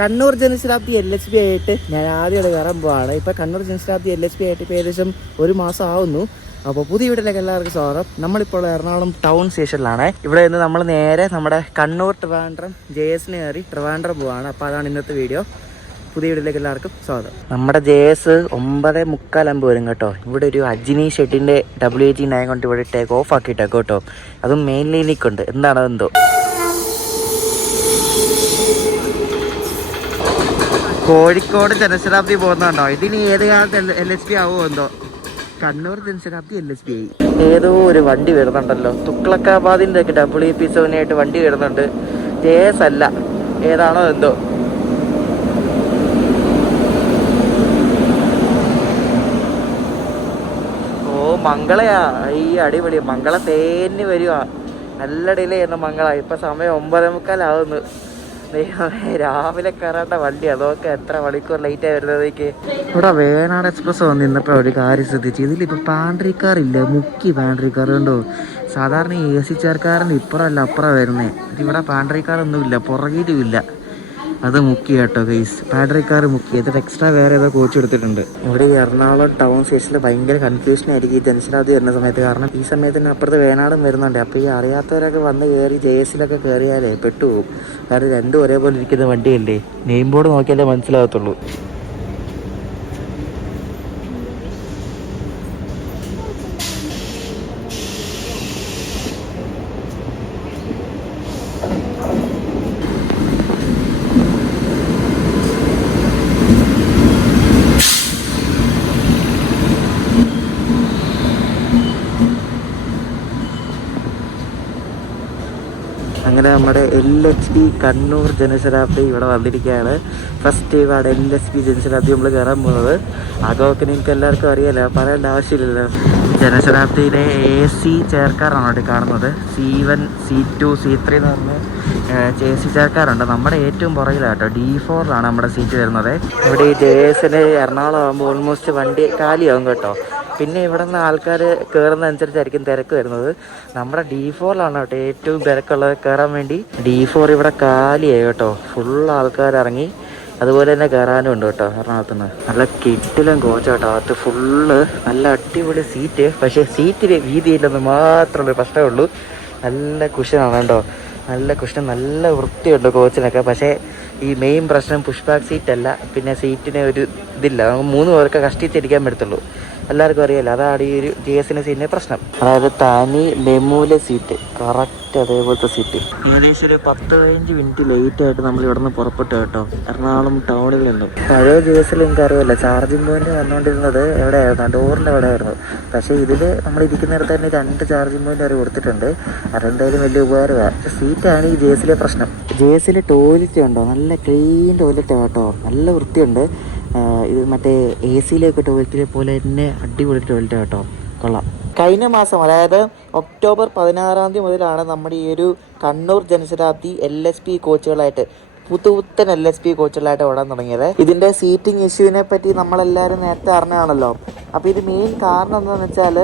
Kannur Janshatabdi L H B ആയിട്ട് ഞാൻ ആദ്യമായിട്ട് കയറാൻ പോവാണ്. ഇപ്പം Kannur Janshatabdi L H B ആയിട്ട് ഇപ്പോൾ ഏകദേശം ഒരു മാസം ആവുന്നു. അപ്പോൾ പുതിയ വീട്ടിലേക്ക് എല്ലാവർക്കും സ്വാഗതം. നമ്മളിപ്പോൾ എറണാകുളം ടൗൺ സ്റ്റേഷനിലാണ്. ഇവിടെ നിന്ന് നമ്മൾ നേരെ നമ്മുടെ കണ്ണൂർ ട്രിവാൻഡ്രം ജെ എസിന് കയറി ട്രിവാൻഡ്രം പോവാണ്. അപ്പോൾ അതാണ് ഇന്നത്തെ വീഡിയോ. പുതിയ വീട്ടിലേക്ക് എല്ലാവർക്കും സ്വാഗതം. നമ്മുടെ ജെ എസ് ഒമ്പത് മുക്കാലാകുമ്പോൾ വരും കേട്ടോ. ഇവിടെ ഒരു അജിനി ഷെട്ടിന്റെ ഡബ്ല്യു എച്ച് നയം കൊണ്ട് ഇവിടെ ടേക്ക് ഓഫ് ആക്കിയിട്ടേക്കോ കേട്ടോ. അതും മെയിൻ ലൈനിക്കുണ്ട് എന്താണ് അതെന്തോ കോഴിക്കോട് ജനശതാബ്ദി പോകുന്നുണ്ടോ? ഇതിന് ഏത് കാലത്ത് എൽ എസ് പി ആവുമോ എന്തോ? Kannur Janshatabdi L S P ആയി. ഏതോ ഒരു വണ്ടി വരുന്നുണ്ടല്ലോ. തുക്ലക്കാബാദിന്റെ ഒക്കെ ഡബ്ല്യു പി സെവനായിട്ട് വണ്ടി വരുന്നുണ്ട്. ജേസ് അല്ല. ഏതാണോ എന്തോ. ഓ മംഗളയാ. ഈ അടിപൊളി. മംഗള തേന്നി വരുവാ. നല്ല ഡിലേ ചെയ്യുന്ന മംഗള. ഇപ്പൊ സമയം ഒമ്പതേ മുക്കാലാവുന്നു. ദൈവമേ രാവിലെ കയറേണ്ട വണ്ടി അതൊക്കെ എത്ര മണിക്കൂർ ലേറ്റ് ആയി വരുന്നതേക്ക് ഇവിടെ വേണാട് എക്സ്പ്രസ് വന്നിന്നപ്പോ ഒരു കാര്യം ശ്രദ്ധിച്ചു. കാർ ഇല്ല. മുക്കി പാൻട്രി കാർ കണ്ടോ? സാധാരണ എ സി ചേർക്കാരൻ ഇപ്പുറമല്ല അപ്പുറം വരുന്നേ. ഇവിടെ പാൻട്രി കാർ ഒന്നുമില്ല. പുറകിലും ഇല്ല. അത് മുക്കി കേട്ടോ ഗൈസ് ബാറ്ററി കാർ മുക്കി. എന്നിട്ട് എക്സ്ട്രാ വേറെ ഏതോ കോച്ച് എടുത്തിട്ടുണ്ട്. ഇവിടെ എറണാകുളം ടൗൺ സ്റ്റേഷനിൽ ഭയങ്കര കൺഫ്യൂഷൻ ആയിരിക്കും. ഈ ജനശതാബ്ദി വരുന്ന സമയത്ത്. കാരണം ഈ സമയത്തിന് അപ്പുറത്ത് വേണാടും വരുന്നുണ്ട്. അപ്പോൾ ഈ അറിയാത്തവരൊക്കെ വന്ന് കയറി ജെ എസിലൊക്കെ കയറിയാലേ പെട്ടുപോകും. കാരണം രണ്ടും ഒരേപോലെ ഇരിക്കുന്ന വണ്ടിയല്ലേ? നെയിം ബോർഡ് നോക്കിയാലേ മനസ്സിലാകത്തുള്ളൂ അങ്ങനെ നമ്മുടെ L H P Kannur Janshatabdi ഇവിടെ വന്നിരിക്കുകയാണ്. ഫസ്റ്റ് ടൈമാണ് എൽ എസ് പി ജനശതാബ്ദി നമ്മൾ കയറാൻ പോകുന്നത്. അതൊക്കെ നിങ്ങൾക്ക് എല്ലാവർക്കും അറിയാലോ. പറയേണ്ട ആവശ്യമില്ലല്ലോ. ജനശതാബ്ദിയിലെ എ സി ചേർക്കാറാണ് ഇവിടെ കാണുന്നത്. C one C two C three എന്ന് പറഞ്ഞ് എ സി ചേർക്കാറുണ്ട് നമ്മുടെ ഏറ്റവും പുറകിലാട്ടോ. ഡി ഫോറിലാണ് നമ്മുടെ സീറ്റ് വരുന്നത്. ഇവിടെ ഈ ജെ എസിന് എറണാകുളം ആകുമ്പോൾ ഓൾമോസ്റ്റ് വണ്ടി കാലിയാവും കേട്ടോ. പിന്നെ ഇവിടെ നിന്ന് ആൾക്കാർ കയറുന്ന അനുസരിച്ചായിരിക്കും തിരക്ക് വരുന്നത്. നമ്മുടെ ഡി ഫോറിലാണ് കേട്ടോ ഏറ്റവും തിരക്കുള്ളത് കയറാൻ വേണ്ടി. ഡി ഫോർ ഇവിടെ കാലിയായി കേട്ടോ. ഫുൾ ആൾക്കാർ ഇറങ്ങി. അതുപോലെ തന്നെ കയറാനും ഉണ്ട് കേട്ടോ എറണാകുളത്ത് നിന്ന് നല്ല കിട്ടിലും കോച്ച കേട്ടോ അത് ഫുള്ള് നല്ല അടിപൊളി സീറ്റ്. പക്ഷേ സീറ്റിൽ വീതിയില്ലെന്ന് മാത്രമേ പ്രശ്നമുള്ളൂ. നല്ല കുഷനാണ് കേട്ടോ. നല്ല കുഷൻ നല്ല വൃത്തിയുണ്ട് കോച്ചിനൊക്കെ പക്ഷേ ഈ മെയിൻ പ്രശ്നം പുഷ് ബാക്ക് സീറ്റ് അല്ല. പിന്നെ സീറ്റിന് ഒരു ഇതില്ല. നമുക്ക് മൂന്ന് പേർക്ക് കഷ്ടിച്ചിരിക്കാൻ പറ്റത്തുള്ളൂ. എല്ലാവർക്കും അറിയാലോ അതാണ് ഈ ഒരു ജി എസിന്റെ സീറ്റിന്റെ പ്രശ്നം. അതായത് തനി മെമൂലെ സീറ്റ് കറക്റ്റ് അതേപോലത്തെ സീറ്റ് ഏകദേശം ഒരു പത്ത് പതിനഞ്ച് മിനിറ്റ് ലേറ്റ് ആയിട്ട് നമ്മൾ ഇവിടെ നിന്ന് പുറപ്പെട്ടു കേട്ടോ. എറണാകുളം ടൗണിൽ നിന്നും. പഴയ ജി എസിൽ എനിക്ക് അറിയില്ല ചാർജിങ് പോയിന്റ് വന്നുകൊണ്ടിരുന്നത് എവിടെയായിരുന്നു? ഡോറിന്റെ എവിടെയായിരുന്നു? പക്ഷേ ഇതിൽ നമ്മൾ ഇരിക്കുന്നിടത്ത് തന്നെ രണ്ട് ചാർജിങ് പോയിന്റ് അവർ കൊടുത്തിട്ടുണ്ട്. അതെന്തായാലും വലിയ ഉപകാരമാണ് സീറ്റാണ് ഈ ജി എസിലെ പ്രശ്നം. ജി എസിലെ ടോയ്ലറ്റ് ഉണ്ടോ? നല്ല ക്ലീൻ ടോയ്ലറ്റ് കേട്ടോ. നല്ല വൃത്തിയുണ്ട്. ഇത് മറ്റേ എ സിയിലേക്ക് ടോയ്ലറ്റിലെ പോലെ തന്നെ അടിപൊളി ടോയ്ലറ്റ് കേട്ടോ. കൊള്ളാം. കഴിഞ്ഞ മാസം അതായത് ഒക്ടോബർ പതിനാറാം തീയതി മുതലാണ് നമ്മുടെ ഈ ഒരു Kannur Janshatabdi L S P കോച്ചുകളായിട്ട് പുതുപുത്തൻ എൽ എസ് പി കോച്ചുകളായിട്ട് ഓടാൻ തുടങ്ങിയത്. ഇതിന്റെ സീറ്റിംഗ് ഇഷ്യൂവിനെ പറ്റി നമ്മളെല്ലാവരും നേരത്തെ അറിഞ്ഞാണല്ലോ. അപ്പോൾ ഇത് മെയിൻ കാരണം എന്താണെന്ന് വെച്ചാൽ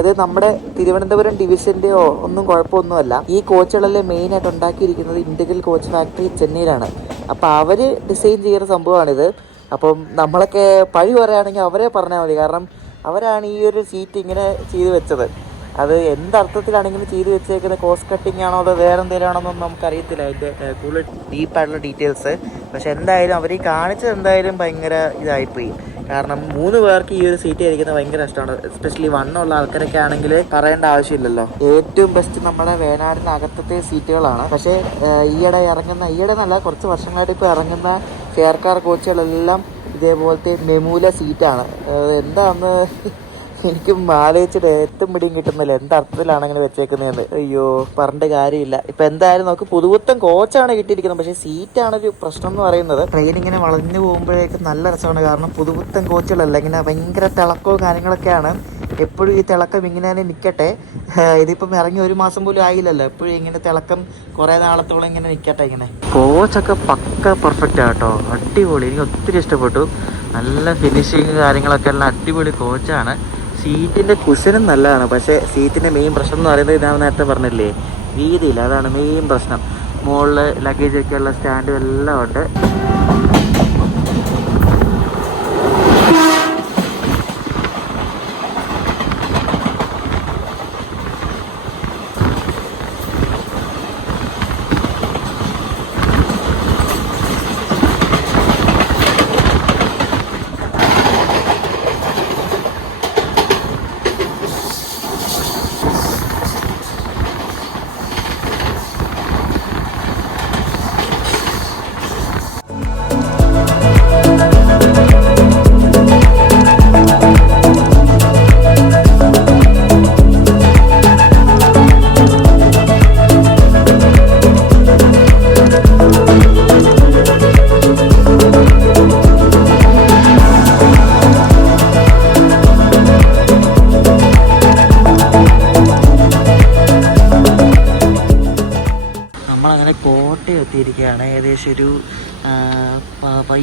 ഇത് നമ്മുടെ തിരുവനന്തപുരം ഡിവിഷന്റെയോ ഒന്നും കുഴപ്പമൊന്നുമല്ല. ഈ കോച്ചുകളെല്ലാം മെയിനായിട്ട് ഉണ്ടാക്കിയിരിക്കുന്നത് ഇന്റഗ്രൽ കോച്ച് ഫാക്ടറി ചെന്നൈയിലാണ്. അപ്പോൾ അവർ ഡിസൈൻ ചെയ്യുന്ന സംഭവമാണിത്. അപ്പം നമ്മളൊക്കെ പഴി പറയുകയാണെങ്കിൽ അവരെ പറഞ്ഞാൽ മതി. കാരണം അവരാണ് ഈ ഒരു സീറ്റ് ഇങ്ങനെ ചെയ്തു വെച്ചത്. അത് എന്തർത്ഥത്തിലാണ് ഇങ്ങനെ ചെയ്തു വെച്ചേക്കുന്നത് കോസ്റ്റ് കട്ടിംഗ് ആണോ അതോ വേറെ എന്തെങ്കിലും ആണോ എന്നൊന്നും നമുക്കറിയത്തില്ല. അതിന്റെ കൂടുതൽ ഡീപ്പായിട്ടുള്ള ഡീറ്റെയിൽസ് പക്ഷെ എന്തായാലും അവർ ഈ കാണിച്ചത് എന്തായാലും ഭയങ്കര ഇതായിപ്പോയി. കാരണം മൂന്ന് പേർക്ക് ഈ ഒരു സീറ്റ് ഇരിക്കുന്നത് ഭയങ്കര ഇഷ്ടമാണ് എസ്പെഷ്യലി വണ്ണുള്ള ആൾക്കാരൊക്കെ ആണെങ്കിൽ പറയേണ്ട ആവശ്യമില്ലല്ലോ. ഏറ്റവും ബെസ്റ്റ് നമ്മുടെ വേനാടിന്റെ അകത്തത്തെ സീറ്റുകളാണ് പക്ഷേ ഈയിടെ ഇറങ്ങുന്ന ഈയിടെ നല്ല കുറച്ച് വർഷങ്ങളായിട്ട് ഇപ്പോൾ ഇറങ്ങുന്ന ചെയർക്കാർ കോച്ചുകളെല്ലാം ഇതേപോലത്തെ മെമൂല സീറ്റാണ്. എന്താന്ന് എനിക്ക് ആലോചിച്ചിട്ട് ഏറ്റവും പിടിയും കിട്ടുന്നില്ല. എന്ത് അർത്ഥത്തിലാണ് അങ്ങനെ വെച്ചേക്കുന്നതെന്ന്? അയ്യോ പറഞ്ഞിട്ട് കാര്യമില്ല. ഇപ്പൊ എന്തായാലും നമുക്ക് പുതുപുത്തൻ കോച്ചാണ് കിട്ടിയിരിക്കുന്നത്. പക്ഷേ സീറ്റാണ് ഒരു പ്രശ്നം എന്ന് പറയുന്നത്. ട്രെയിൻ ഇങ്ങനെ വളഞ്ഞു പോകുമ്പോഴേക്കും നല്ല രസമാണ്. കാരണം പുതുപുത്തൻ കോച്ചുകളല്ല ഇങ്ങനെ ഭയങ്കര തിളക്കവും കാര്യങ്ങളൊക്കെയാണ്. എപ്പോഴും ഈ തിളക്കം ഇങ്ങനെ തന്നെ നിൽക്കട്ടെ ഇതിപ്പം ഇറങ്ങി ഒരു മാസം പോലും ആയില്ലല്ലോ. എപ്പോഴും ഇങ്ങനെ തിളക്കം കുറേ നാളത്തോളം ഇങ്ങനെ നിൽക്കട്ടെ ഇങ്ങനെ. കോച്ചൊക്കെ പക്ക പെർഫെക്റ്റ് ആട്ടോ. അടിപൊളി. എനിക്ക് ഒത്തിരി ഇഷ്ടപ്പെട്ടു. നല്ല ഫിനിഷിങ് കാര്യങ്ങളൊക്കെ ഉള്ള അടിപൊളി കോച്ചാണ് സീറ്റിന്റെ കുശനും നല്ലതാണ്. പക്ഷേ സീറ്റിന്റെ മെയിൻ പ്രശ്നം എന്ന് പറയുന്നത് ഞാൻ നേരത്തെ പറഞ്ഞില്ലേ? വീതിയില്ല. അതാണ് മെയിൻ പ്രശ്നം. മുകളിൽ ലഗേജ് ഒക്കെ സ്റ്റാൻഡും എല്ലാം ഉണ്ട്.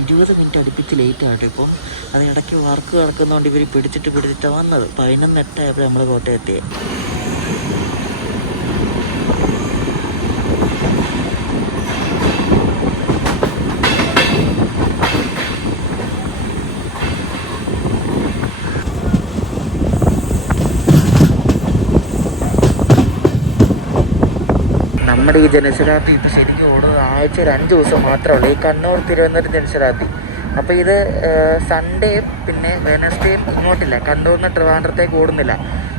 ഇരുപത് മിനിറ്റ് അടുപ്പിച്ച് ലേറ്റ് ആട്ടോ ഇപ്പം. അതിനിടയ്ക്ക് വർക്ക് കിടക്കുന്നതുകൊണ്ട് ഇവർ പിടിച്ചിട്ട് പിടിച്ചിട്ട് വന്നത്. പതിനൊന്ന് എട്ടായപ്പോൾ നമ്മൾ കോട്ടയം എത്തിയത് നമ്മുടെ ഈ ജനശതാബ്ദി ഇപ്പം ശരിക്കും ആഴ്ച ഒരു അഞ്ച് ദിവസം മാത്രമേ ഈ കണ്ണൂർ തിരുവനന്തപുരം ജനശതാബ്ദി അപ്പോൾ ഇത് സൺഡേയും പിന്നെ വെനസ്ഡേയും ഇങ്ങോട്ടില്ല. കണ്ണൂരിന് ട്രിവാൻഡ്രത്തേക്ക് ഓടുന്നില്ല.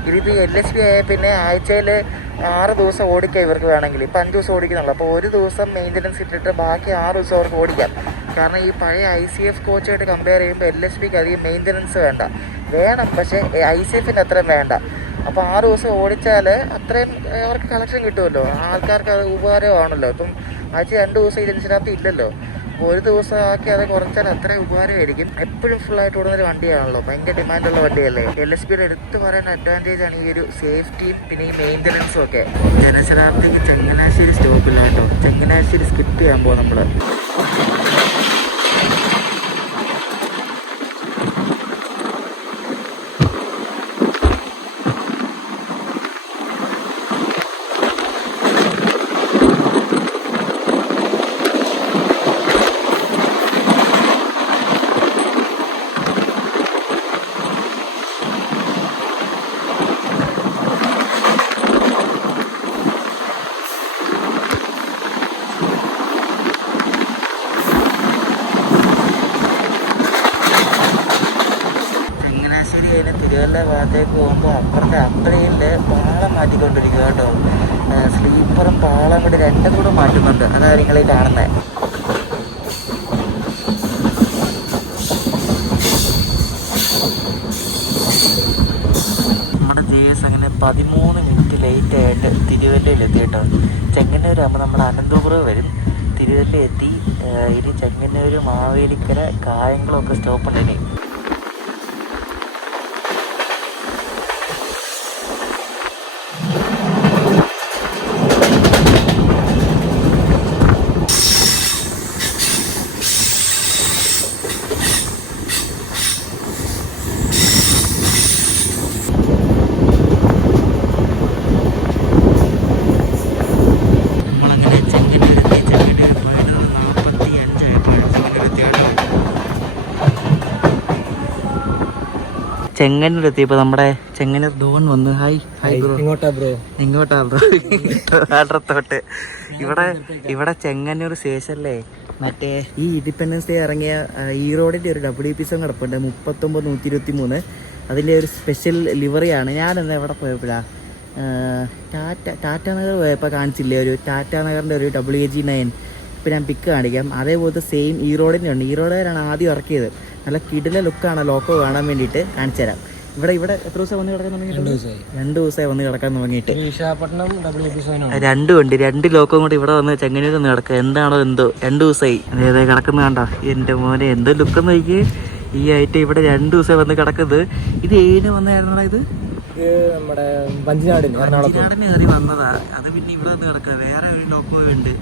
ഇതിപ്പോൾ എൽ എസ് പി ആയ പിന്നെ ആഴ്ചയിൽ ആറ് ദിവസം ഓടിക്കാം ഇവർക്ക് വേണമെങ്കിൽ. ഇപ്പം അഞ്ച് ദിവസം ഓടിക്കുന്നുള്ളൂ. അപ്പോൾ ഒരു ദിവസം മെയിന്റനൻസ് ഇട്ടിട്ട് ബാക്കി ആറ് ദിവസം അവർക്ക് ഓടിക്കാം. കാരണം ഈ പഴയ ഐ സി എഫ് കോച്ചായിട്ട് കമ്പയർ ചെയ്യുമ്പോൾ എൽ എസ് പിക്ക് അധികം മെയിന്റനൻസ് വേണ്ട. വേണം പക്ഷേ ഐ സി എഫിന് അത്രയും വേണ്ട. അപ്പോൾ ആറ് ദിവസം ഓടിച്ചാൽ അത്രയും അവർക്ക് കളക്ഷൻ കിട്ടുമല്ലോ. ആൾക്കാർക്ക് അത് ഉപകാരമാണല്ലോ. ഇപ്പം ആഴ്ച രണ്ട് ദിവസം ഇതിനകത്ത് ഇല്ലല്ലോ. ഒരു ദിവസം ആക്കി അത് കുറച്ചാൽ അത്രയും ഉപകാരമായിരിക്കും. എപ്പോഴും ഫുൾ ആയിട്ട് ഓടുന്ന ഒരു വണ്ടിയാണല്ലോ. ഭയങ്കര ഡിമാൻഡുള്ള വണ്ടിയല്ലേ? എൽ എസ് ബിയുടെ എടുത്ത് പറയുന്ന അഡ്വാന്റേജ് ആണ് ഈ ഒരു സേഫ്റ്റിയും പിന്നെ ഈ മെയിന്റനൻസും ഒക്കെ. ജനശതാബ്ദിക്ക് ചങ്ങനാശ്ശേരി സ്റ്റോപ്പില്ല കേട്ടോ ചങ്ങനാശ്ശേരി സ്കിപ്പ് ചെയ്യാൻ പോകും നമ്മൾ ചങ്ങനാശ്ശേരി കഴിഞ്ഞ് തിരുവല്ല ഭാഗത്തേക്ക് പോകുമ്പോൾ അപ്പുറത്തെ അപ്പഴയിൽ പാളം മാറ്റിക്കൊണ്ടിരിക്കുക കേട്ടോ സ്ലീപ്പറും പാളം കൂടി രണ്ടും കൂടെ മാറ്റുന്നുണ്ട് അതാണ് നിങ്ങൾ ഈ കാണുന്നത് നമ്മുടെ ജെ എസ് അങ്ങനെ പതിമൂന്ന് മിനിറ്റ് ലേറ്റ് ആയിട്ട് തിരുവല്ലയിൽ എത്തി കേട്ടോ ചെങ്ങന്നൂർ ആകുമ്പോൾ നമ്മൾ അനന്തപുരം വരും. തിരുവല്ല എത്തി. ഇനി ചെങ്ങന്നൂർ മാവേലിക്കര കായംകുളമൊക്കെ സ്റ്റോപ്പ് ഇനി നമ്മളങ്ങനെ ചെങ്ങന്നൂരെത്തി ചെങ്ങന്നൂർ പതിനൊന്ന് നാൽപ്പത്തി അഞ്ചായപ്പോഴാണ് ചെങ്ങന്നൂരെത്തി കേട്ടോ ചെങ്ങന്നൂർ എത്തിയപ്പോൾ നമ്മുടെ ചെങ്ങന്നൂർ ധോൺ വന്ന്. ഹായ് ഹായ് ബ്രോ ഇങ്ങോട്ടാ ബ്രോ ഇങ്ങോട്ടാ ബ്രോ ഇവിടെ ഇവിടെ ചെങ്ങന്നൂർ സ്റ്റേഷനിലെ മറ്റേ ഈ ഇൻഡിപെൻഡൻസ് ഡേ ഇറങ്ങിയ ഈ റോഡിന്റെ ഒരു ഡബ്ല്യു പി സോങ് കിടപ്പുണ്ട്. മുപ്പത്തൊമ്പത് നൂറ്റി ഇരുപത്തി മൂന്ന് അതിന്റെ ഒരു സ്പെഷ്യൽ ലിവറിയാണ് ഞാനെന്ന് എവിടെ പോയപ്പോഴാ ടാറ്റ ടാറ്റ നഗർ പോയപ്പോൾ കാണിച്ചില്ലേ? ഒരു ടാറ്റ നഗറിന്റെ ഒരു ഡബ്ല്യു എ ജി നയൻ ഇപ്പം ഞാൻ പിക്ക് കാണിക്കാം. അതേപോലത്തെ സെയിം ഈ റോഡിന്റെ ഉണ്ട്. ഈ റോഡുകാരാണ് ആദ്യം ഇറക്കിയത്. നല്ല കിടില ലുക്കാണ് ലോക്കോ കാണാൻ വേണ്ടിയിട്ട് കാണിച്ചു തരാം. ഇവിടെ ഇവിടെ എത്ര ദിവസം വന്ന് കിടക്കാൻ തുടങ്ങിയിട്ടുണ്ട് ദിവസമായി. രണ്ട് ദിവസമായി വന്ന് കിടക്കാൻ തുടങ്ങിയിട്ട്. രണ്ടും ഉണ്ട് രണ്ട് ലോക്കും കൂടി ഇവിടെ വന്ന് ചെങ്ങനൂർ ഒന്ന് കിടക്കുക. എന്താണോ എന്തോ രണ്ട് ദിവസമായി. അതായത് കിടക്കുന്ന കണ്ട? എന്റെ മോനെ എന്തോ ലുക്ക് നോക്കി ഈ ആയിട്ട് ഇവിടെ രണ്ട് ദിവസമായി വന്ന് കിടക്കുന്നത്. ഇത് ഏതിന് വന്നായിരുന്നടാ ഇത്? നമ്മുടെ വഞ്ചിനാടിന് വഞ്ചിനാടിന് കയറി വന്നതാ. അത് പിന്നെ ഇവിടെ വന്ന് കിടക്കുക. വേറെ ഒരു ലോക്കോ ഉണ്ട്.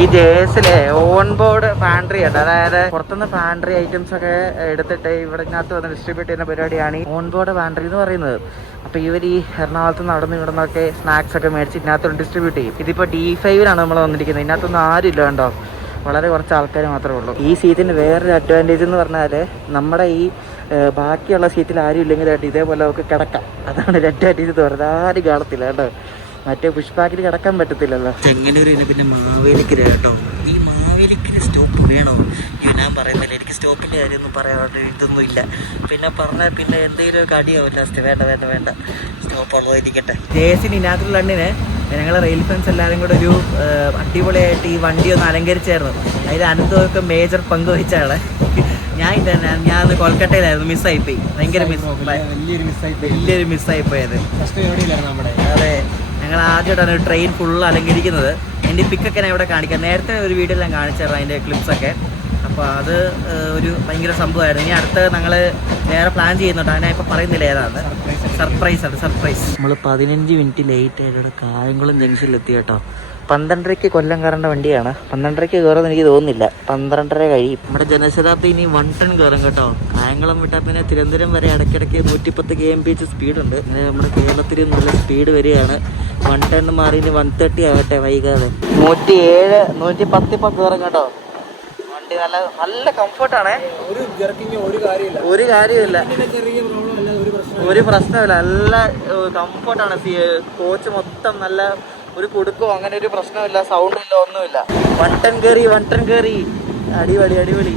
ഈ ജേസിലെ ഓൺ ബോർഡ് പാൻട്രി ഉണ്ട്. അതായത് പുറത്തുനിന്ന് പാൻട്രി ഐറ്റംസ് ഒക്കെ എടുത്തിട്ട് ഇവിടെ ഇതിനകത്ത് വന്ന് ഡിസ്ട്രിബ്യൂട്ട് ചെയ്യുന്ന പരിപാടിയാണ് ഈ ഓൺ ബോർഡ് പാൻട്രി എന്ന് പറയുന്നത്. അപ്പൊ ഇവർ ഈ എറണാകുളത്ത് നടന്ന് ഇവിടെ നിന്നൊക്കെ സ്നാക്സ് ഒക്കെ മേടിച്ച് ഇതിനകത്ത് ഡിസ്ട്രിബ്യൂട്ട് ചെയ്യും. ഇതിപ്പോ ഡി ഫൈവിലാണ് നമ്മൾ വന്നിരിക്കുന്നത്. ഇതിനകത്തൊന്നും ആരുമില്ല കണ്ടോ? വളരെ കുറച്ച് ആൾക്കാർ മാത്രമേ ഉള്ളൂ. ഈ സീറ്റിന് വേറൊരു അഡ്വാന്റേജ് എന്ന് പറഞ്ഞാൽ നമ്മുടെ ഈ ബാക്കിയുള്ള സീറ്റിൽ ആരും ഇല്ലെങ്കിൽ ഇതേപോലെ നമുക്ക് കിടക്കാം. അതാണ് ഒരു അഡ്വാന്റേജ് എന്ന് ആരും കാണത്തില്ല കേട്ടോ മറ്റേ പുഷ്പാക്കിൽ കിടക്കാൻ പറ്റത്തില്ലല്ലോ. ചെങ്ങന്നൂരിന് പിന്നെ മാവേലിക്കര കേട്ടോ. ഈ മാവേലിക്കര സ്റ്റോപ്പ് വേണോ? ഞാൻ പറയുന്നില്ല എനിക്ക് സ്റ്റോപ്പിന്റെ കാര്യമൊന്നും പറയാനുള്ള ഇതൊന്നും ഇല്ല. പിന്നെ പറഞ്ഞാൽ പിന്നെ എന്തെങ്കിലും ഒക്കെ അടിയാവും ലാസ്റ്റ് വേണ്ട വേണ്ട വേണ്ട. സ്റ്റോപ്പ് ഉള്ളതായിരിക്കട്ടെ ജയസിന് ഇനാത്തുള്ള ലണ്ണിന് ഞങ്ങളെ റെയിൽ ഫ്രണ്ട്സ് എല്ലാവരും കൂടെ ഒരു അടിപൊളിയായിട്ട് ഈ വണ്ടി ഒന്ന് അലങ്കരിച്ചായിരുന്നു. അതിൽ അനന്തമൊക്കെ മേജർ പങ്ക് വഹിച്ചാണ് ഞാൻ ഇല്ല ഞാൻ- കൊൽക്കട്ടയിലായിരുന്നു. മിസ്സായിപ്പോയി ഭയങ്കര മിസ് വലിയൊരു മിസ്സായി വലിയൊരു മിസ്സായി പോയത്. ഫസ്റ്റ് എവിടെയില്ലായിരുന്നു നമ്മുടെ? അതെ. ഞങ്ങൾ ആദ്യമായിട്ടാണ് ഒരു ട്രെയിൻ ഫുൾ അലങ്കരിക്കുന്നത്. എന്റെ പിക്കൊക്കെ ഞാൻ ഇവിടെ കാണിക്കാം. നേരത്തെ ഒരു വീഡിയോ ഞാൻ കാണിച്ചായിരുന്നു അതിന്റെ ക്ലിപ്സൊക്കെ അപ്പോൾ അത് ഒരു ഭയങ്കര സംഭവമായിരുന്നു. ഇനി അടുത്ത ഞങ്ങൾ വേറെ പ്ലാൻ ചെയ്യുന്നുണ്ട്. അതിനെ ഇപ്പോൾ പറയുന്നില്ല ഏതാണ് സർപ്രൈസ് ആണ് സർപ്രൈസ് നമ്മൾ പതിനഞ്ച് മിനിറ്റ് ലേറ്റ് ആയിട്ട് ഇവിടെ കായംകുളം ജംഗ്ഷനിലെത്തി കേട്ടോ. പന്ത്രണ്ടരയ്ക്ക് കൊല്ലം കയറേണ്ട വണ്ടിയാണ്. പന്ത്രണ്ടരയ്ക്ക് കയറുമെന്ന് എനിക്ക് തോന്നുന്നില്ല. പന്ത്രണ്ടര കഴിയും. നമ്മുടെ ജനശതാബ്ദി ഇനി വൺ ടൺ കയറും കേട്ടോ. കായംകുളം വിട്ടാൽ പിന്നെ തിരുവനന്തപുരം വരെ ഇടയ്ക്കിടയ്ക്ക് നൂറ്റിപ്പത്ത് കെ എം പി എച്ച് സ്പീഡുണ്ട് അങ്ങനെ നമ്മുടെ കേരളത്തിൽ നല്ല സ്പീഡ് വരികയാണ്. വൺ ടൺ മാറി ഇനി വൺ തേർട്ടി ആകട്ടെ വൈകാതെ. നൂറ്റി ഏഴ് നൂറ്റി പത്തിപ്പം കയറും കേട്ടോ. വണ്ടി നല്ല നല്ല കംഫർട്ടാണേ ഒരു ഒരു കാര്യമില്ല. ഒരു പ്രശ്നമില്ല. നല്ല കംഫർട്ടാണ് കോച്ച് മൊത്തം നല്ല ഒരു കുടുക്കോ അങ്ങനെ ഒരു പ്രശ്നമില്ല സൗണ്ടില്ല ഒന്നുമില്ല. വൺ കയറി വൺ കയറി അടിപൊളി അടിപൊളി.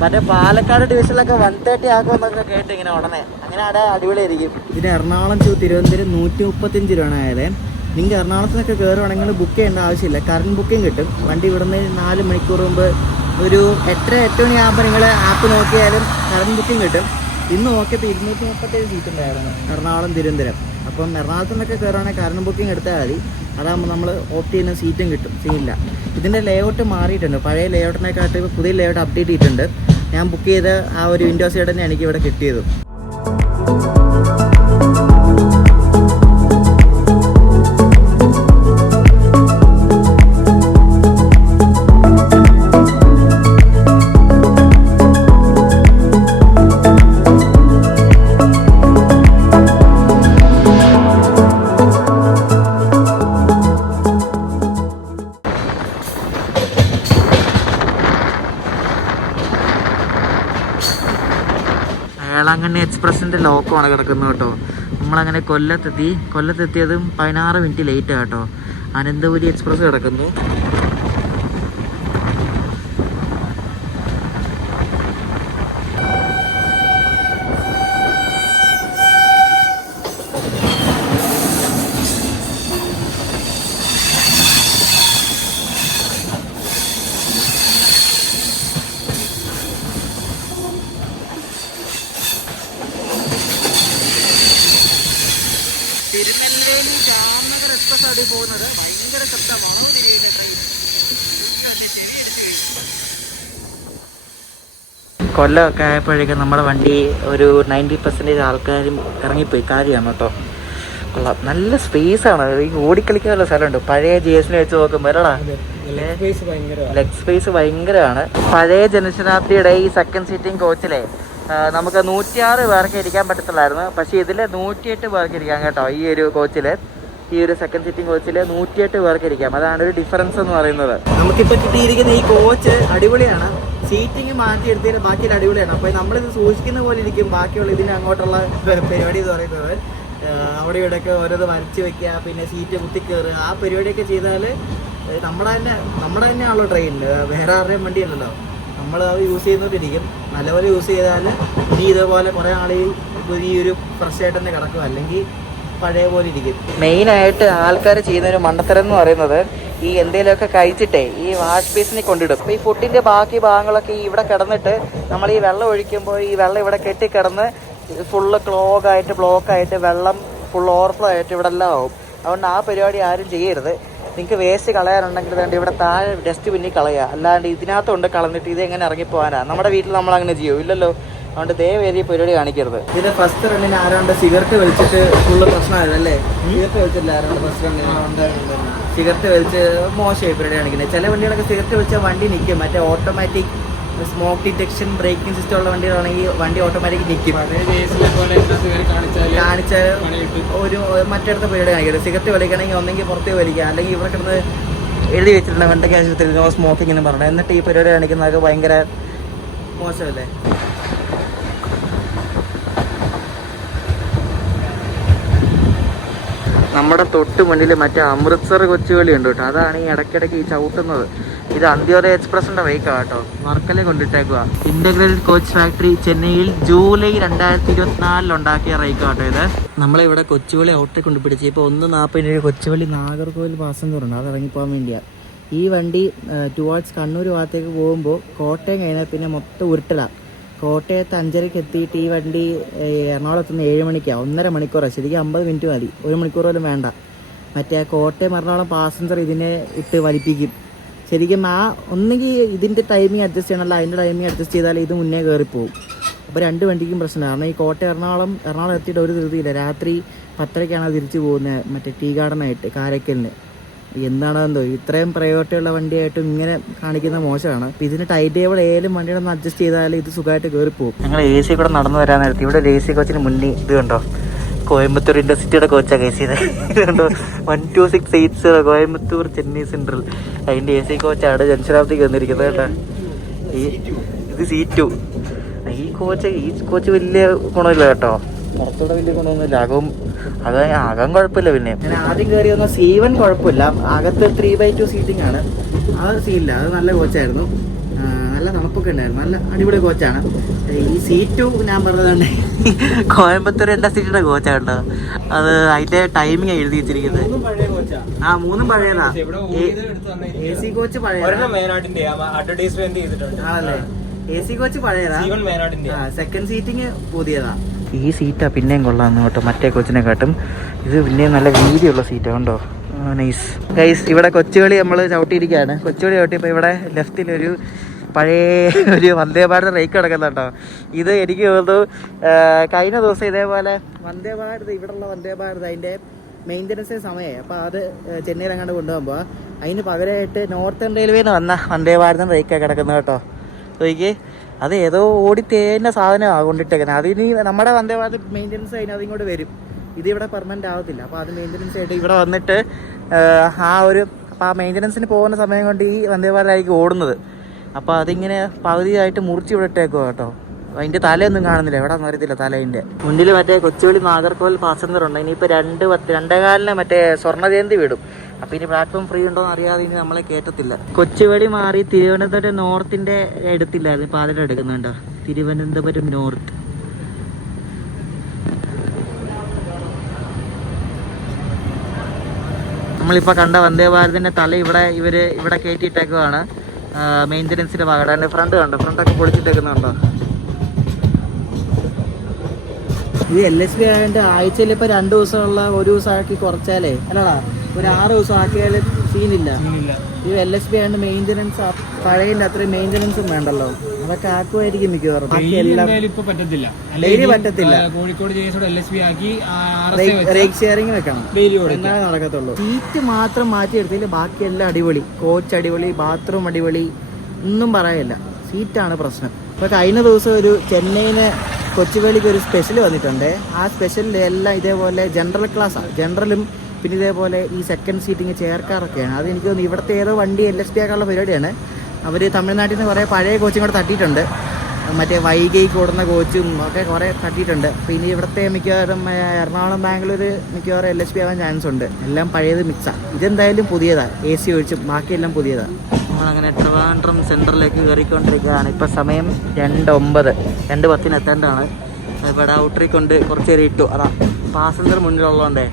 മറ്റേ പാലക്കാട് ഡിവിഷനിലൊക്കെ വൺ തേർട്ടി ആക്കുമെന്നൊക്കെ കേട്ട് ഇങ്ങനെ ഉടനെ. അങ്ങനെ അവിടെ അടിപൊളിയായിരിക്കും. ഇതിന് എറണാകുളം ടു തിരുവനന്തപുരം നൂറ്റി മുപ്പത്തഞ്ച് രൂപ ആയാലേ നിങ്ങൾക്ക് എറണാകുളത്തിനൊക്കെ കയറുവാണെങ്കിൽ ബുക്ക് ചെയ്യേണ്ട ആവശ്യമില്ല. കറണ്ട് ബുക്കിംഗ് കിട്ടും. വണ്ടി ഇവിടുന്ന് നാല് മണിക്കൂർ മുമ്പ് ഒരു എട്ടര എട്ട് മണിയാകുമ്പോൾ നിങ്ങൾ ആപ്പ് നോക്കിയാലും കറണ്ട് ബുക്കിംഗ് കിട്ടും. ഇന്ന് നോക്കിയപ്പോൾ ഇരുന്നൂറ്റി മുപ്പത്തേഴ് സീറ്റ് ഉണ്ടായിരുന്നു. എറണാകുളം തിരുവനന്തപുരം. അപ്പം എറണാകുളത്ത് നിന്നൊക്കെ കയറുകയാണെങ്കിൽ കാരണം ബുക്കിംഗ് എടുത്താൽ മതി. അതാകുമ്പോൾ നമ്മൾ ഓപ്റ്റ് ചെയ്യുന്ന സീറ്റും കിട്ടും. സീനില്ല ഇതിന്റെ ലേഔട്ട് മാറിയിട്ടുണ്ട്. പഴയ ലേഔട്ടിനെക്കാട്ടി പുതിയ ലേഔട്ട് അപ്ഡേറ്റ് ചെയ്തിട്ടുണ്ട്. ഞാൻ ബുക്ക് ചെയ്ത ആ ഒരു വിൻഡോ സീറ്റ് തന്നെ എനിക്ക് ഇവിടെ കിട്ടിയത്. എക്സ്പ്രസിന്റെ ലോക്കമാണ് കിടക്കുന്നത് കേട്ടോ. നമ്മളങ്ങനെ കൊല്ലത്തെത്തി. കൊല്ലത്തെത്തിയതും പതിനാറ് മിനിറ്റ് ലേറ്റ് കേട്ടോ. അനന്തപുരി എക്സ്പ്രസ് കിടക്കുന്നു തിരുനെൽവേലി ജാംനഗർ എക്സ്പ്രസ് ആണ് പോകുന്നത് ഭയങ്കര ശബ്ദമാണ് കൊല്ലമൊക്കെ ആയപ്പോഴേക്കും നമ്മുടെ വണ്ടി ഒരു നയന്റി പെർസെന്റേജ് ആൾക്കാരും ഇറങ്ങിപ്പോയി. കാര്യമാണ് കേട്ടോ. കൊള്ളാം. നല്ല സ്പേസ് ആണ്. ഈ ഓടിക്കളിക്കാനുള്ള സ്ഥലമുണ്ട്. പഴയ ജി എസിനെ വെച്ച് നോക്കുമ്പോൾ അല്ലടാ ലെഗ് സ്പേസ് ഭയങ്കരമാണ്. പഴയ ജനശതാബ്ദിയുടെ ഈ സെക്കൻഡ് സീറ്റിംഗ് കോച്ചിലെ നമുക്ക് നൂറ്റിയാറ് പേർക്ക് ഇരിക്കാൻ പറ്റത്തില്ലായിരുന്നു പക്ഷേ ഇതിൽ നൂറ്റിയെട്ട് പേർക്ക് ഇരിക്കാം കേട്ടോ ഈ ഒരു കോച്ചിൽ ഈ ഒരു സെക്കൻഡ് സീറ്റിംഗ് കോച്ചിൽ നൂറ്റിയെട്ട് പേർക്ക് ഇരിക്കാം. അതാണ് ഒരു ഡിഫറൻസ് എന്ന് പറയുന്നത്. നമുക്കിപ്പോൾ കിട്ടിയിരിക്കുന്ന ഈ കോച്ച് അടിപൊളിയാണ്. സീറ്റിംഗ് മാറ്റി എടുത്തതിന് ബാക്കി അടിപൊളിയാണ്. അപ്പോൾ നമ്മളിത് സൂക്ഷിക്കുന്ന പോലെ ഇരിക്കും. ബാക്കിയുള്ള ഇതിന് അങ്ങോട്ടുള്ള പരിപാടി എന്ന് പറയുന്നത്. അവിടെ ഇവിടെയൊക്കെ ഓരോന്ന് വരച്ച് വെക്കുക പിന്നെ സീറ്റ് കുത്തി കയറുക ആ പരിപാടിയൊക്കെ ചെയ്താൽ നമ്മുടെ തന്നെ നമ്മുടെ തന്നെയാണല്ലോ ട്രെയിൻ വേറെ ആരുടെയും വണ്ടിയല്ലല്ലോ നമ്മൾ അത് യൂസ് ചെയ്യുന്നവരിരിക്കും നല്ലപോലെ യൂസ് ചെയ്താൽ ഇനി ഇതേപോലെ കുറേ ആൾ ഈ ഒരു ഫ്രഷ് ആയിട്ട് തന്നെ കിടക്കും. അല്ലെങ്കിൽ പഴയ പോലെ ഇരിക്കും. മെയിനായിട്ട് ആൾക്കാർ ചെയ്യുന്ന ഒരു മണ്ടത്തരം എന്ന് പറയുന്നത് ഈ എന്തെങ്കിലുമൊക്കെ കഴിച്ചിട്ടേ ഈ വാഷ് ബേസിനെ കൊണ്ടിടും. അപ്പോൾ ഈ ഫുഡിന്റെ ബാക്കി ഭാഗങ്ങളൊക്കെ ഇവിടെ കിടന്നിട്ട് നമ്മൾ ഈ വെള്ളം ഒഴിക്കുമ്പോൾ ഈ വെള്ളം ഇവിടെ കെട്ടിക്കിടന്ന് ഫുള്ള് ക്ലോഗ് ആയിട്ട് ബ്ലോക്ക് ആയിട്ട് വെള്ളം ഫുൾ ഓവർഫ്ലോ ആയിട്ട് ഇവിടെ എല്ലാം ആവും. അതുകൊണ്ട് ആ പരിപാടി ആരും ചെയ്യരുത്. നിങ്ങൾക്ക് വേസ്റ്റ് കളയാനുണ്ടെങ്കിൽ വേണ്ട ഇവിടെ താഴെ ഡസ്റ്റ് ബിന്നിൽ കളയുക അല്ലാണ്ട് ഇതിനകത്തുകൊണ്ട് കളഞ്ഞിട്ട് ഇത് എങ്ങനെ ഇറങ്ങിപ്പോകാനാ നമ്മുടെ വീട്ടിൽ നമ്മൾ അങ്ങനെ ചെയ്യും? ഇല്ലല്ലോ. അതുകൊണ്ട് ദയവേരി പരിപാടി കാണിക്കരുത്. ഇതിന്റെ ഫസ്റ്റ് റണ്ണിന് ആരാണ്ട് സിഗരറ്റ് വലിച്ചിട്ട് ഫുള്ള് പ്രശ്നമായിരുന്നു അല്ലേ സിഗരറ്റ് വലിച്ചില്ല ആരാണ്ട് ഫസ്റ്റ് റണ്ണിന് സിഗരറ്റ് വലിച്ച് മോശമായി പരിപാടി കാണിക്കുന്നത്. ചില വണ്ടികളൊക്കെ സിഗരറ്റ് വലിച്ചാൽ വണ്ടി നിൽക്കും മറ്റേ automatic smoke detection braking system ഉള്ള വണ്ടികളാണെങ്കിൽ വണ്ടി ഓട്ടോമാറ്റിക് നിൽക്കും കാണിച്ചാൽ ഒരു മറ്റടുത്ത പരിപാടി കാണിക്കരുത്. സിഗരറ്റ് വലിക്കണമെങ്കിൽ ഒന്നെങ്കിൽ പുറത്ത് വലിക്കുക. അല്ലെങ്കിൽ ഇവിടെ കിടന്ന് എഴുതി വെച്ചിട്ടുണ്ട് വെണ്ടയ്ക്ക ആശുപത്രിയിൽ നോ സ്മോക്കിംഗ് എന്ന് പറഞ്ഞത്. എന്നിട്ട് ഈ പരിപാടി കാണിക്കുന്നതൊക്കെ ഭയങ്കര മോശമല്ലേ? നമ്മുടെ തൊട്ട് മുന്നിൽ മറ്റേ അമൃത്സർ കൊച്ചുകളി ഉണ്ട് കേട്ടോ. അതാണ് ഈ ഇടയ്ക്കിടയ്ക്ക് ഈ ചവിട്ടുന്നത്. ഇത് അന്ത്യോദയ എക്സ്പ്രസിന്റെ ബൈക്കാണ് കേട്ടോ. വർക്കലെ കൊണ്ടിട്ടേക്കുക ഇന്റഗ്രേറ്റഡ് കോച്ച് ഫാക്ടറി ചെന്നൈയിൽ ജൂലൈ രണ്ടായിരത്തി ഇരുപത്തിനാലിൽ ഉണ്ടാക്കിയ റൈക്ക് കേട്ടോ ഇത്. നമ്മളിവിടെ കൊച്ചുവളി ഔട്ടിൽ കൊണ്ട് പിടിച്ച്. ഇപ്പോൾ ഒന്ന് നാൽപ്പതിന് ഏഴ് കൊച്ചുവള്ളി നാഗർകോവിൽ പാസഞ്ചർ ഉണ്ട് അത് ഇറങ്ങിപ്പോകാൻ വേണ്ടിയാണ് ഈ വണ്ടി ടുവാർഡ്സ് കണ്ണൂർ ഭാഗത്തേക്ക് പോകുമ്പോൾ കോട്ടയം കഴിഞ്ഞാൽ പിന്നെ മൊത്തം ഉരുട്ടലാണ് കോട്ടയത്ത് അഞ്ചരയ്ക്ക് എത്തിയിട്ട് ഈ വണ്ടി എറണാകുളത്തുനിന്ന് എറണാകുളത്ത് നിന്ന് ഏഴ് മണിക്കാണ് ഒന്നര മണിക്കൂറാണ് ശരിക്കും അമ്പത് മിനിറ്റ് മതി. ഒരു മണിക്കൂർ പോലും വേണ്ട. മറ്റേ കോട്ടയം എറണാകുളം പാസഞ്ചർ ഇതിനെ ഇട്ട് വലിപ്പിക്കും. ശരിക്കും ആ ഒന്നുകിൽ ഇതിന്റെ ടൈമിംഗ് അഡ്ജസ്റ്റ് ചെയ്യണമല്ല അതിന്റെ ടൈമിംഗ് അഡ്ജസ്റ്റ് ചെയ്താൽ ഇത് മുന്നേ കയറിപ്പോവും അപ്പോൾ രണ്ട് വണ്ടിക്കും പ്രശ്നമാണ് കാരണം ഈ കോട്ടയം എറണാകുളം എറണാകുളം എത്തിയിട്ട് ഒരു ധൃതിയില്ല. രാത്രി പത്തരയ്ക്കാണ് തിരിച്ചു പോകുന്നത് മറ്റേ ടീ ഗാർഡനായിട്ട് കാരക്കലിന്. എന്താണ് എന്തോ ഇത്രയും പ്രയോറിറ്റി ഉള്ള വണ്ടിയായിട്ടും ഇങ്ങനെ കാണിക്കുന്ന മോശമാണ്. ഇതിന് ടൈറ്റ് ടേബിൾ ഏലും വണ്ടിയുടെ ഒന്ന് അഡ്ജസ്റ്റ് ചെയ്താൽ ഇത് സുഖമായിട്ട് കയറി പോകും. ഞങ്ങൾ എ സി കൂടെ നടന്നു വരാൻ നേരത്തെ ഇവിടെ ഒരു എ സി കോച്ചിന് മുന്നേ ഇത് കണ്ടോ? കോയമ്പത്തൂർ ഇൻഡസ്ട്രിയുടെ കോച്ചാണ് കെ ഇത് കണ്ടോ? One two six eight zero Coimbatore Chennai central അതിന്റെ എ സി കോച്ചാണ് ജനശതാബ്ദിക്ക് വന്നിരിക്കുന്നത് കേട്ടോ. ഈ ഇത് സീറ്റു ഈ കോച്ച് ഈ കോച്ച് വലിയ ഗുണമില്ല കേട്ടോ. പുറത്തൂടെ വലിയ ഗുണമൊന്നുമില്ല. അകം അത് അകം കുഴപ്പമില്ല പിന്നെ. ഞാൻ ആദ്യം കയറി വന്ന സീവൻ കുഴപ്പമില്ല. അകത്ത് ത്രീ ബൈ ടു സീറ്റിംഗ് ആണ്. ആ ഒരു സീനില്ല അത് നല്ല കോച്ചായിരുന്നു നല്ല തണുപ്പൊക്കെ ഉണ്ടായിരുന്നു. നല്ല അടിപൊളി കോച്ചാണ് ഈ സീറ്റു ഞാൻ പറഞ്ഞതാണ് കോയമ്പത്തൂർ എന്റെ സീറ്റിന്റെ കോച്ചാണ് അത് അതിന്റെ ടൈമിംഗ് എഴുതി വെച്ചിരിക്കുന്നത്. ആ. മൂന്നും പഴയതാ. എ സി കോച്ച് പഴയതാ. ഒരെണ്ണം മേനാട്ടിന്റെ അഡ്വർടൈസ്മെന്റ് ചെയ്തിട്ടുണ്ട്. ആണല്ലേ? എ സി കോച്ച് പഴയതാ. സെക്കൻഡ് സീറ്റിംഗ് പുതിയതാ. ഈ സീറ്റാ പിന്നെയും കൊള്ളാമെന്ന് കേട്ടോ. മറ്റേ കൊച്ചിനെ കാട്ടും. ഇത് പിന്നെയും നല്ല വീതിയുള്ള സീറ്റാ കേട്ടോ നൈസ് ഗൈസ് ഇവിടെ കൊച്ചുകളി നമ്മൾ ചവിട്ടിയിരിക്കുകയാണ്. കൊച്ചുകളി ചവിട്ടിയപ്പോൾ ഇവിടെ ലെഫ്റ്റിലൊരു പഴയ ഒരു വന്ദേ ഭാരത് റേക്ക് കിടക്കുന്നുണ്ടോ ഇത് എനിക്ക് തോന്നുന്നു കഴിഞ്ഞ ദിവസം ഇതേപോലെ വന്ദേ ഭാരത് ഇവിടെയുള്ള വന്ദേ ഭാരത് അതിന്റെ മെയിന്റനൻസ് സമയമായി അപ്പോൾ അത് ചെന്നൈയിൽ അങ്ങോട്ട് കൊണ്ടുപോകുമ്പോൾ അതിന് പകരമായിട്ട് നോർത്തേൺ റെയിൽവേന്ന് വന്ന വന്ദേ ഭാരതം റേക്കാണ് കിടക്കുന്നത് കേട്ടോ. നോക്കിയേ. അത് ഏതോ ഓടി സാധനം സാധനമാണ് കൊണ്ടിട്ടേക്കുന്നത് അതിന് നമ്മുടെ വന്ദേ ഭാരത് മെയിന്റനൻസ് അതിന് അതിങ്ങോട്ട് വരും. ഇത് ഇവിടെ പെർമനന്റ് ആവത്തില്ല. അപ്പോൾ അത് മെയിന്റനൻസ് ആയിട്ട് ഇവിടെ വന്നിട്ട് ആ, ആ ഒരു അപ്പോൾ ആ മെയിന്റനൻസിന് പോകുന്ന സമയം കൊണ്ട് ഈ വന്ദേ ഭാരതായിരിക്കും ഓടുന്നത്. അപ്പോൾ അതിങ്ങനെ പകുതിയായിട്ട് മുറിച്ച് ഇവിടെ ഇട്ടേക്കുക കേട്ടോ. അതിന്റെ തലയൊന്നും കാണുന്നില്ല. എവിടെ അറിയത്തില്ല തലേന്റെ മുന്നിൽ മറ്റേ കൊച്ചുവേളി നാഗർകോവിൽ പാസഞ്ചർ ഉണ്ട് ഇനിയിപ്പോൾ രണ്ട് പത്ത് രണ്ടേകാലിന് മറ്റേ സ്വർണ ജയന്തി വിടും. അപ്പോൾ ഇനി പ്ലാറ്റ്ഫോം ഫ്രീ ഉണ്ടോ എന്ന് അറിയാതെ ഇനി നമ്മളെ കയറ്റത്തില്ല കൊച്ചുവേളി മാറി തിരുവനന്തപുരം നോർത്തിന്റെ എടുത്തില്ലായിരുന്നു. ഇപ്പോൾ അതിൽ എടുക്കുന്നുണ്ടോ? തിരുവനന്തപുരം നോർത്ത്. നമ്മളിപ്പോൾ കണ്ട വന്ദേ ഭാരതിന്റെ തല ഇവിടെ ഇവർ ഇവിടെ കയറ്റിയിട്ടേക്കുവാണ് മെയിന്റനൻസിന്റെ ഭാഗം. അതിന്റെ ഫ്രണ്ട് കണ്ടോ? ഫ്രണ്ടൊക്കെ പൊളിച്ചിട്ടേക്കുന്നുണ്ടോ? ഇത് എൽ എസ് ബി ആയതിന്റെ ആഴ്ചയിൽ ഇപ്പോൾ രണ്ട് ദിവസമുള്ള ഒരു ദിവസമാക്കി കുറച്ചാലേ. അല്ലടാ ഒരു ആറ് ദിവസം ആക്കിയാൽ സീനില്ല ഈ എൽ എസ് ബി ആയതുകൊണ്ട് മെയിന്റനൻസ് പഴയതിന്റെ അത്രയും മെയിന്റനൻസും വേണ്ടല്ലോ. അതൊക്കെ ആക്കുമായിരിക്കും മിക്കവാറും. ബാക്കി എല്ലാം ഇപ്പൊ പറ്റത്തില്ല. ഡെയിലി പറ്റത്തില്ല. കോഴിക്കോട് റേക്ക് ഷെയറിംഗ് വെക്കണം. എന്നാലേ നടക്കത്തുള്ളൂ. സീറ്റ് മാത്രം മാറ്റിയെടുത്തില്ല ബാക്കി എല്ലാം അടിപൊളി. കോച്ച് അടിപൊളി ബാത്റൂം അടിപൊളി ഒന്നും പറയില്ല. സീറ്റാണ് പ്രശ്നം. ഇപ്പോൾ കഴിഞ്ഞ ദിവസം ഒരു ചെന്നൈയിന് കൊച്ചുവേളിക്ക് ഒരു സ്പെഷ്യൽ വന്നിട്ടുണ്ട്. ആ സ്പെഷ്യലിൽ എല്ലാം ഇതേപോലെ ജനറൽ ക്ലാസ്സാണ് ജനറലും പിന്നെ ഇതേപോലെ ഈ സെക്കൻഡ് സീറ്റിങ് ചേർക്കാറൊക്കെയാണ്. അത് എനിക്ക് തോന്നുന്നു ഇവിടുത്തെ ഏതോ വണ്ടി എൽ എസ് ടി ആക്കാനുള്ള പരിപാടിയാണ്. അവർ തമിഴ്നാട്ടിൽ നിന്ന് കുറേ പഴയ കോച്ചും കൂടെ തട്ടിയിട്ടുണ്ട്. മറ്റേ വൈകിക്ക് ഓടുന്ന കോച്ചും ഒക്കെ കുറേ തട്ടിയിട്ടുണ്ട്. ഇനി ഇവിടുത്തെ മിക്കവാറും എറണാകുളം ബാംഗ്ലൂർ മിക്കവാറും എൽ എസ് പി ആവാൻ ചാൻസ് ഉണ്ട്. എല്ലാം പഴയത് മിക്സാണ് ഇതെന്തായാലും പുതിയതാണ് എ സി ഒഴിച്ചും. ബാക്കിയെല്ലാം പുതിയതാണ് നമ്മളങ്ങനെ ട്രിവാൻഡ്രം സെന്ററിലേക്ക് കയറിക്കൊണ്ടിരിക്കുകയാണ്. ഇപ്പോൾ സമയം രണ്ട് ഒമ്പത് രണ്ട് പത്തിന് എത്തേണ്ടതാണ്. ഇവിടെ ഔട്ടറി കൊണ്ട് കുറച്ച് നേരം ഇട്ടു. അതാ പാസഞ്ചർ മുന്നിലുള്ളതുകൊണ്ടേ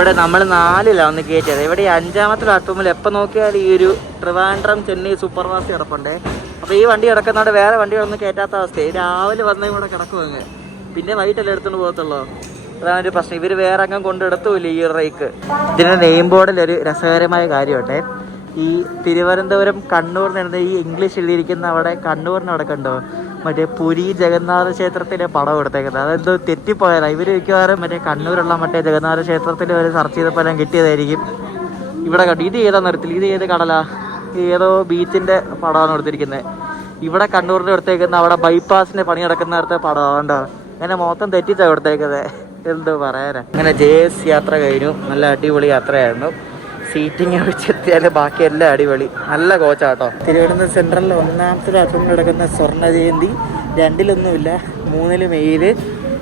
ഇവിടെ നമ്മൾ നാലിലാണ് ഒന്ന് കയറ്റിയത് ഇവിടെ അഞ്ചാമത്തെ പ്ലാറ്റ്ഫോമിൽ എപ്പോൾ നോക്കിയാലും ഈ ഒരു ട്രിവാൻഡ്രം ചെന്നൈ സൂപ്പർ ഫാസ്റ്റ് കിടപ്പുണ്ട്. അപ്പോൾ ഈ വണ്ടി കിടക്കുന്നതുകൊണ്ട് വേറെ വണ്ടികളൊന്നും കയറ്റാത്ത അവസ്ഥയായി രാവിലെ വന്ന ഇവിടെ കിടക്കും അങ്ങ്. പിന്നെ വൈകിട്ടല്ലേ എടുത്തുകൊണ്ട് പോകത്തുള്ളൂ. അതാണ് ഒരു പ്രശ്നം. ഇവർ വേറെ അങ്ങ് കൊണ്ടെടുത്തുമില്ല ഈ റേക്ക്. ഇതിന്റെ നെയിം ബോർഡിൽ ഒരു രസകരമായ കാര്യമുണ്ട് ഈ തിരുവനന്തപുരം കണ്ണൂരിന് ഈ ഇംഗ്ലീഷ് എഴുതിയിരിക്കുന്ന അവിടെ കണ്ണൂരിന് അവിടെ കണ്ടോ മറ്റേ പുരി ജഗന്നാഥ ക്ഷേത്രത്തിലെ പടം എടുത്തേക്കുന്നത്. അതെന്തോ തെറ്റിപ്പോയതാ. ഇവർ മിക്കവാറും മറ്റേ കണ്ണൂരുള്ള മറ്റേ ജഗന്നാഥ ക്ഷേത്രത്തിൽ വരെ സെർച്ച് ചെയ്തപ്പോൾ എല്ലാം കിട്ടിയതായിരിക്കും. ഇവിടെ കണ്ടു? ഇത് ഏതാ നിരത്തിൽ ഇത് ഏത് കടലാ? ഏതോ ബീച്ചിന്റെ പടമാണ് എടുത്തിരിക്കുന്നത്. ഇവിടെ കണ്ണൂരിന്റെ അടുത്തേക്കുന്ന അവിടെ ബൈപ്പാസിന്റെ പണി നടക്കുന്നിടത്തെ പടമാണ് കണ്ടോ അങ്ങനെ മൊത്തം തെറ്റിച്ചാ എടുത്തേക്കുന്നത് എന്തോ പറയാനാ. അങ്ങനെ ജെ എസ് യാത്ര കഴിഞ്ഞു. നല്ല അടിപൊളി യാത്രയായിരുന്നു. സീറ്റിംഗ് ഒഴിച്ചെത്തിയാൽ ബാക്കി എല്ലാം അടിപൊളി. നല്ല കോച്ചാട്ടോ തിരുവനന്തപുരം സെൻട്രലിൽ ഒന്നാമത്തെ രാത്രി നടക്കുന്ന സ്വർണ ജയന്തി രണ്ടിലൊന്നുമില്ല മൂന്നിൽ മെയിൽ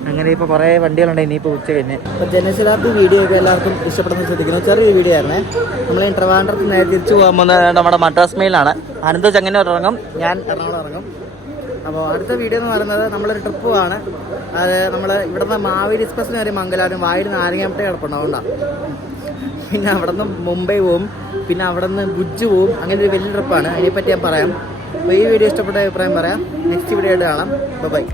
അങ്ങനെ ഇപ്പോൾ കുറേ വണ്ടികളുണ്ട് ഇനിയിപ്പോൾ ഉച്ച കഴിഞ്ഞ്. അപ്പോൾ ജനശതാബ്ദി വീഡിയോ ഒക്കെ എല്ലാവർക്കും ഇഷ്ടപ്പെടുന്ന ശ്രദ്ധിക്കുന്നു ചെറിയ വീഡിയോ ആയിരുന്നേ. നമ്മൾ ഈ ട്രിവാൻഡ്രത്ത് നേരെ തിരിച്ചു പോകാൻ പോകുന്നത് നമ്മുടെ മദ്രാസ് മെയിലാണ് അനന്ത ചങ്ങനോട് ഇറങ്ങും ഞാൻ എറണാകുളം ഇറങ്ങും. അപ്പോൾ അടുത്ത വീഡിയോ എന്ന് പറയുന്നത് നമ്മളൊരു ട്രിപ്പ് ആണ് അത് നമ്മൾ ഇവിടുന്ന് മാവേലി എക്സ്പ്രസ്സിന് വരെ മംഗലാരും വായിൽ നാരങ്ങാമട്ട കിടപ്പുണ്ട് അതുകൊണ്ടാണ് പിന്നെ അവിടെ നിന്ന് മുംബൈ പോവും. പിന്നെ അവിടെ നിന്ന് ബുജ്ജ് പോവും. അങ്ങനെ ഒരു വലിയ ട്രിപ്പാണ് അതിനെപ്പറ്റി ഞാൻ പറയാം. അപ്പോൾ ഈ വീഡിയോ ഇഷ്ടപ്പെട്ട അഭിപ്രായം പറയാം. നെക്സ്റ്റ് വീഡിയോ ആയിട്ട് കാണാം. ബൈ